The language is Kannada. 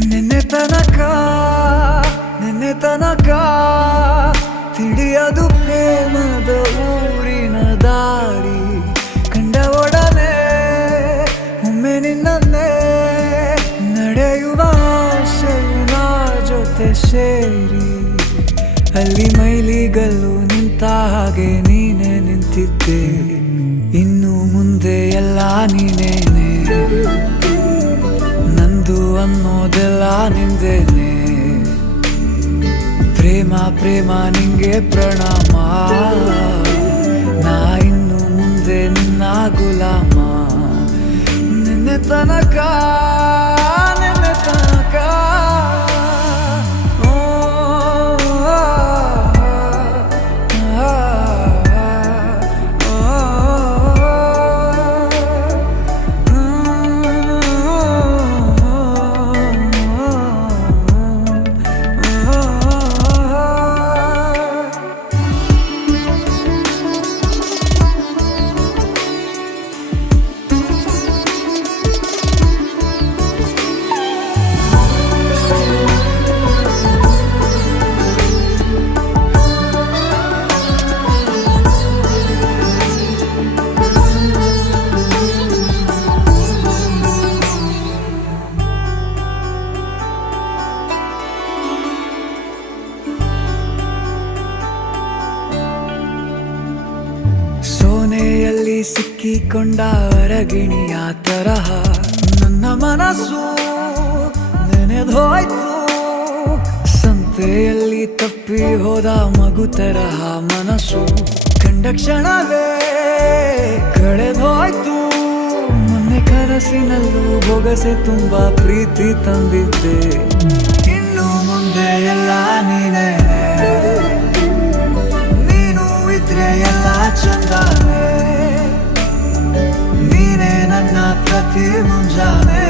ನಿನ್ನೆ ತನಕ ತಿಳಿಯದು ಪ್ರೇಮದ ಊರಿನ ದಾರಿ. ಕಂಡ ಒಡನೆ ಒಮ್ಮೆ ನಿನ್ನೇ ನಡೆಯುವ ಆಸೆಯ ಜೊತೆ ಸೇರಿ, ಅಲ್ಲಿ ಮೈಲಿಗಲ್ಲು ನಿಂತ ಹಾಗೆ ನೀನೆ ನಿಂತಿದ್ದೆ. ಇನ್ನು ಮುಂದೆ ಎಲ್ಲ ನೀನೇನೆ, ನಂದು ಅನ್ನೋದೆಲ್ಲ ನಿಂದೇನೆ. ಪ್ರೇಮ ಪ್ರೇಮ ನಿಂಗೆ ಪ್ರಣಾಮ, ನಾ ಇನ್ನು ಮುಂದೆ ನಿನ್ನ ಗುಲಾಮ. ನಿನ್ನೆ ತನಕ ಸೋನೆಯಲ್ಲಿ ಸಿಕ್ಕಿಕೊಂಡ ಅರಗಿಣಿಯ ತರಹ ನನ್ನ ಮನಸ್ಸು ನೆನೆದೋಯ್ತು. ಸಂತೆಯಲ್ಲಿ ತಪ್ಪಿ ಹೋದ ಮಗು ತರಹ ಮನಸ್ಸು ಕಂಡ ಕ್ಷಣವೇ ಕಳೆದೋಯ್ತು. ಮೊನ್ನೆ ಕನಸಿನಲ್ಲೂ ಬೊಗಸೆ ತುಂಬಾ ಪ್ರೀತಿ ತಂದಿದ್ದೆ. ಇನ್ನು ಮುಂದೆ ಎಲ್ಲ ನೀನೇ, ನೀನು ಇದ್ರೆ ಎಲ್ಲ ಚಂದಾನೆ. ನೀನೇ ನನ್ನ ಪ್ರತಿ ಮುಂಜಾನೆ.